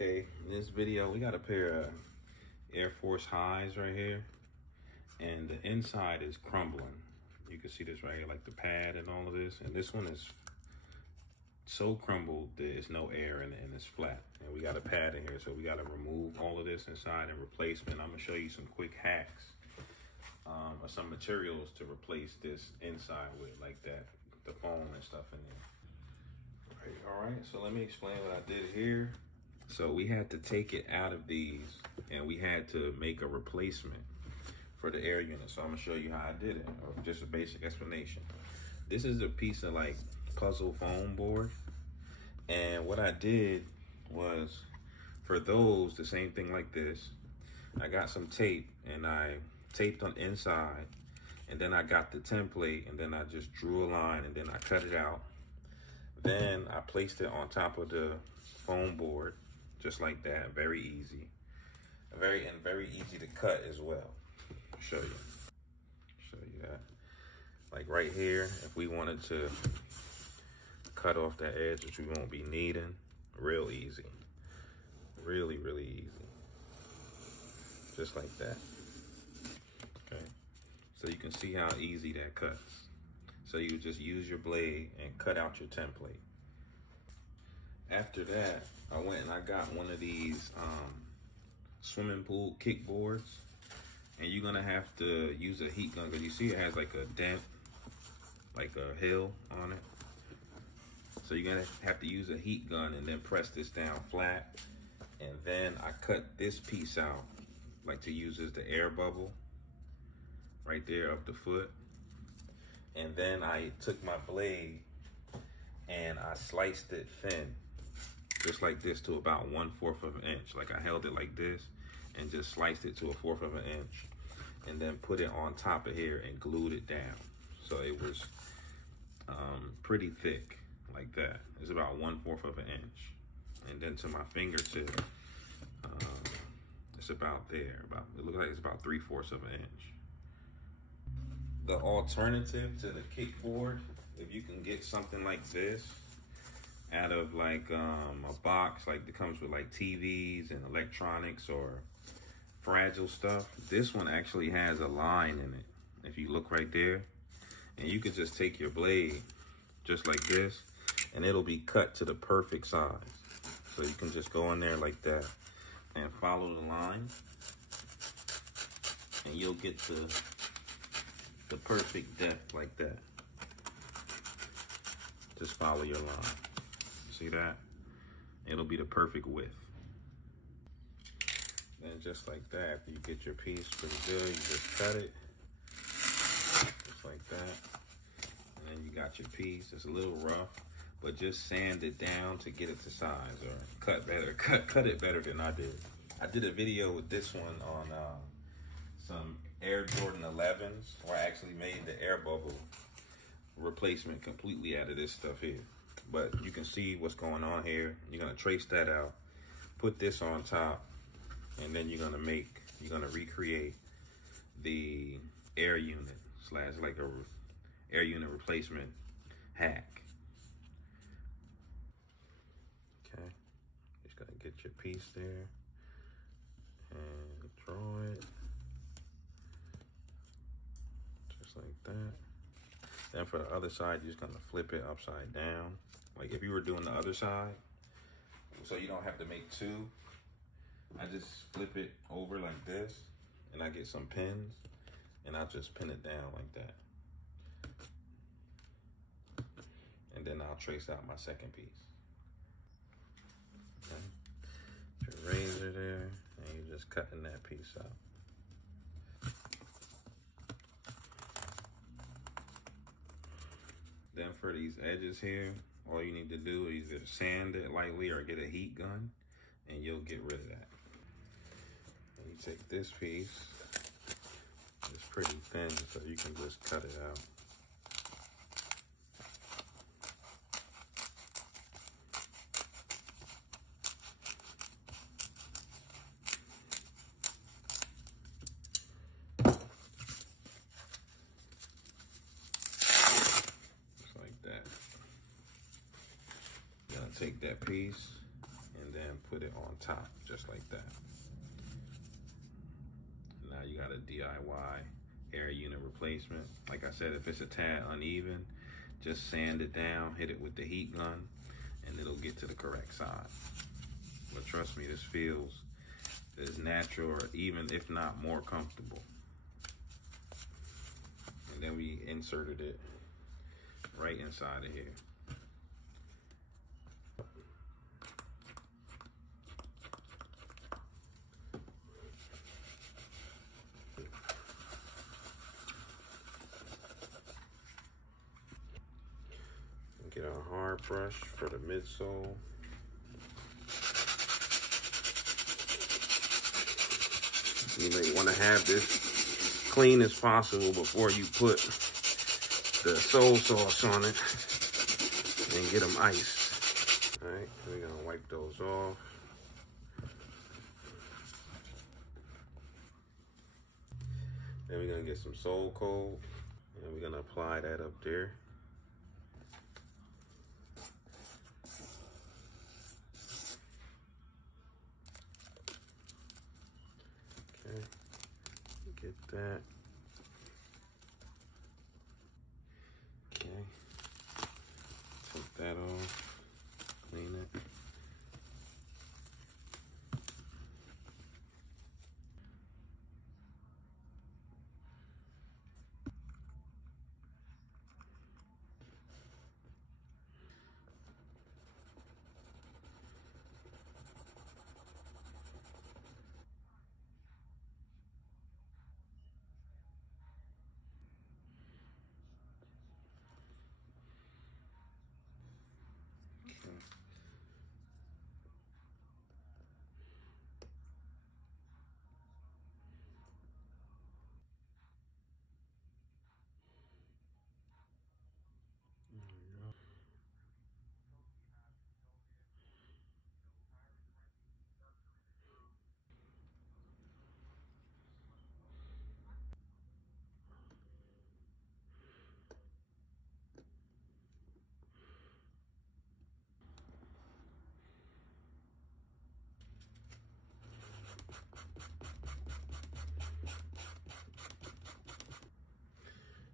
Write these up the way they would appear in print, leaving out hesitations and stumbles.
Okay, in this video, we got a pair of Airforce highs right here, and the inside is crumbling. You can see this right here, like the pad and all of this, and this one is so crumbled that there's no air in it and it's flat. And we got a pad in here, so we got to remove all of this inside and replacement. I'm gonna show you some quick hacks or some materials to replace this inside with, like that, the foam and stuff in there. All right, so let me explain what I did here. So we had to take it out of these and we had to make a replacement for the air unit. So I'm gonna show you how I did it, or just a basic explanation. This is a piece of like puzzle foam board. And what I did was, for those, the same thing like this, I got some tape and I taped on the inside, and then I got the template and then I just drew a line and then I cut it out. Then I placed it on top of the foam board, just like that. Very easy. Very easy to cut as well. Show you that. Like right here, if we wanted to cut off that edge, which we won't be needing, real easy. Really easy. Just like that. Okay. So you can see how easy that cuts. So you just use your blade and cut out your template. After that, I went and I got one of these swimming pool kickboards, and you're gonna have to use a heat gun because you see it has like a dent, like a hill on it. So you're gonna have to use a heat gun and then press this down flat. And then I cut this piece out, like to use as the air bubble right there of the foot. And then I took my blade and I sliced it thin, just like this, to about 1/4 of an inch. Like I held it like this and just sliced it to 1/4 of an inch, and then put it on top of here and glued it down. So it was pretty thick like that. It's about 1/4 of an inch. And then to my fingertip, it's about there. It looks like it's about 3/4 of an inch. The alternative to the kickboard, if you can get something like this out of like a box, like that comes with like TVs and electronics or fragile stuff, this one actually has a line in it. If you look right there, and you could just take your blade just like this, and it'll be cut to the perfect size. So you can just go in there like that and follow the line, and you'll get to the perfect depth like that. Just follow your line. See that? It'll be the perfect width. Then just like that, after you get your piece pretty good, you just cut it. Just like that. And then you got your piece. It's a little rough, but just sand it down to get it to size, or cut it better than I did. I did a video with this one on some Air Jordan 11s, where I actually made the air bubble replacement completely out of this stuff here. But you can see what's going on here. You're gonna trace that out, put this on top, and then you're gonna recreate the air unit / like a air unit replacement hack. Okay, just gonna get your piece there and draw it just like that. Then for the other side, you're just gonna flip it upside down, like if you were doing the other side, so you don't have to make two. I just flip it over like this, and I get some pins, and I just pin it down like that. And then I'll trace out my second piece. Okay. Your razor there, and you're just cutting that piece out. Then for these edges here, all you need to do is either sand it lightly or get a heat gun, and you'll get rid of that. And you take this piece, it's pretty thin, so you can just cut it out. Take that piece and then put it on top, just like that. Now you got a DIY air unit replacement. Like I said, if it's a tad uneven, just sand it down, hit it with the heat gun, and it'll get to the correct side. But trust me, this feels as natural, or even if not more comfortable. And then we inserted it right inside of here. Get a hard brush for the midsole. You may want to have this clean as possible before you put the sole sauce on it and get them iced. All right, we're gonna wipe those off. Then we're gonna get some sole coat, and we're gonna apply that up there. Okay, get that. Okay, take that off, clean it.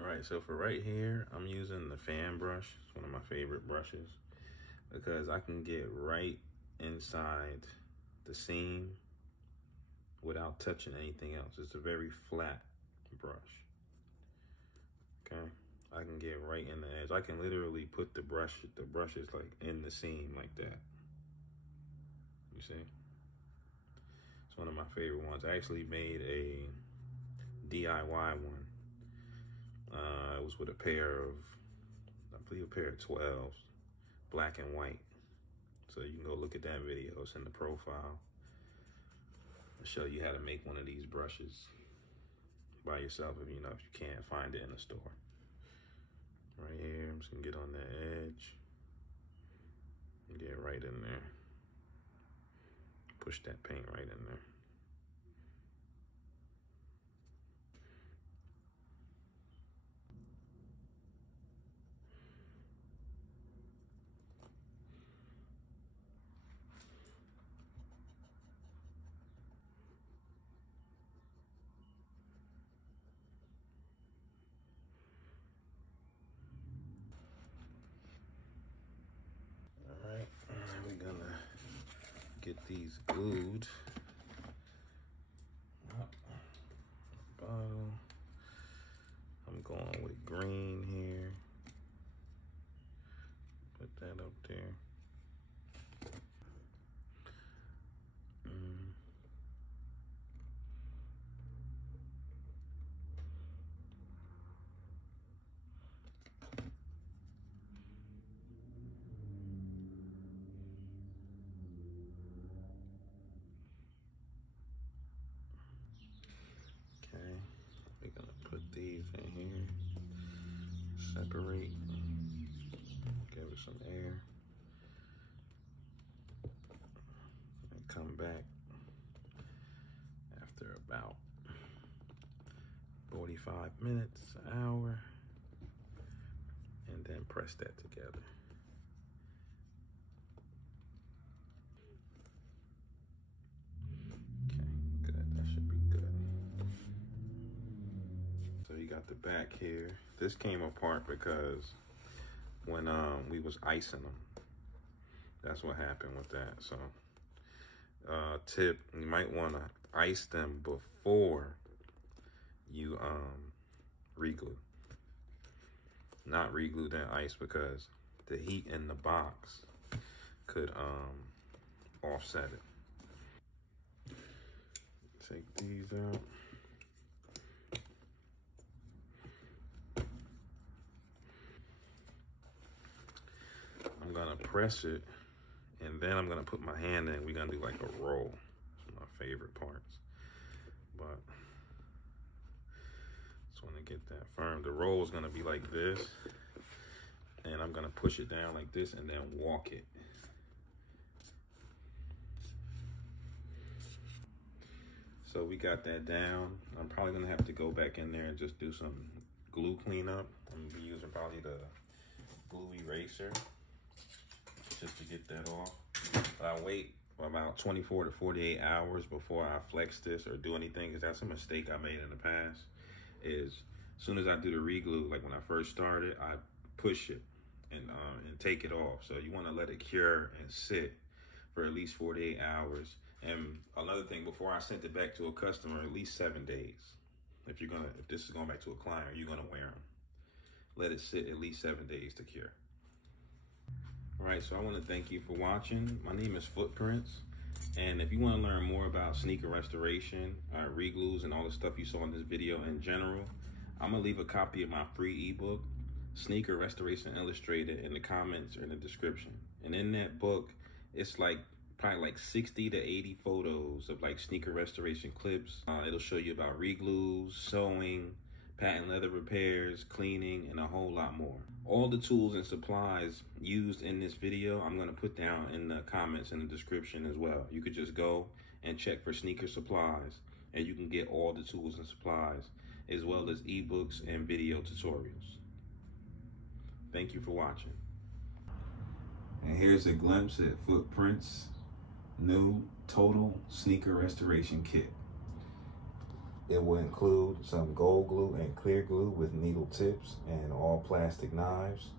All right, so for right here, I'm using the fan brush. It's one of my favorite brushes because I can get right inside the seam without touching anything else. It's a very flat brush. Okay, I can get right in the edge. I can literally put the brushes like in the seam like that. You see? It's one of my favorite ones. I actually made a DIY one. It was with a pair of, I believe, a pair of 12s, black and white. So you can go look at that video. It's in the profile. I'll show you how to make one of these brushes by yourself if you can't find it in the store. Right here, I'm just gonna get on the edge and get right in there. Push that paint right in there. Get these glued up bottom. I'm going with green here. Put that up there. We're gonna put these in here, separate, give it some air, and come back after about 45 minutes, an hour, and then press that together. got the back here. This came apart because when we was icing them, that's what happened with that. So tip, you might want to ice them before you reglue. Not reglue then ice, because the heat in the box could offset it. Take these out. I'm gonna press it, and then I'm gonna put my hand in. We're gonna do like a roll. It's my favorite parts. But just wanna get that firm. The roll is gonna be like this, and I'm gonna push it down like this and then walk it. So we got that down. I'm probably gonna have to go back in there and just do some glue cleanup. I'm gonna be using probably the glue eraser just to get that off. But I wait about 24 to 48 hours before I flex this or do anything, because that's a mistake I made in the past. Is as soon as I do the reglue, like when I first started, I push it and take it off. So you want to let it cure and sit for at least 48 hours. And another thing, before I sent it back to a customer, at least 7 days. If this is going back to a client, you're gonna wear them. Let it sit at least 7 days to cure. All right, so I want to thank you for watching. My name is Footprinse, and if you want to learn more about sneaker restoration, reglues, and all the stuff you saw in this video in general, I'm gonna leave a copy of my free ebook, Sneaker Restoration Illustrated, in the comments or in the description. And in that book, it's like probably like 60 to 80 photos of like sneaker restoration clips. It'll show you about reglues, sewing, patent leather repairs, cleaning, and a whole lot more. All the tools and supplies used in this video, I'm gonna put down in the comments in the description as well. You could just go and check for sneaker supplies, and you can get all the tools and supplies, as well as ebooks and video tutorials. Thank you for watching. And here's a glimpse at Footprinse' new total sneaker restoration kit. It will include some gold glue and clear glue with needle tips and all plastic knives,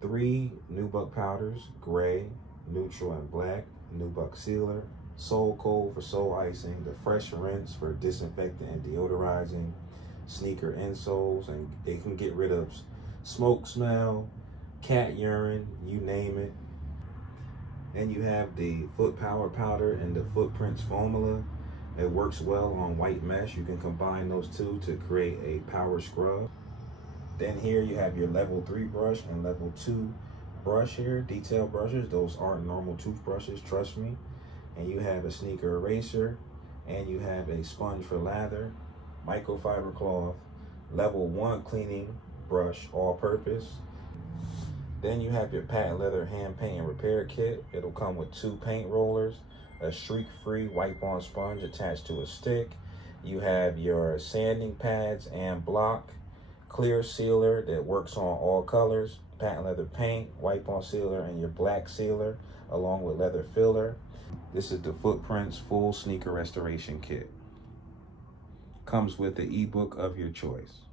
3 nubuck powders, gray, neutral, and black, nubuck sealer, sole coat for sole icing, the fresh rinse for disinfecting and deodorizing, sneaker insoles, and it can get rid of smoke smell, cat urine, you name it. Then you have the foot power powder and the Footprinse formula. It works well on white mesh. You can combine those two to create a power scrub. Then here you have your level 3 brush and level 2 brush here, detail brushes. Those aren't normal toothbrushes, trust me. And you have a sneaker eraser, and you have a sponge for lather, microfiber cloth, level 1 cleaning brush, all purpose. Then you have your patent leather hand paint and repair kit. It'll come with 2 paint rollers, a streak-free wipe-on sponge attached to a stick. You have your sanding pads and block, clear sealer that works on all colors, patent leather paint, wipe-on sealer, and your black sealer, along with leather filler. This is the Footprinse full sneaker restoration kit. Comes with the ebook of your choice.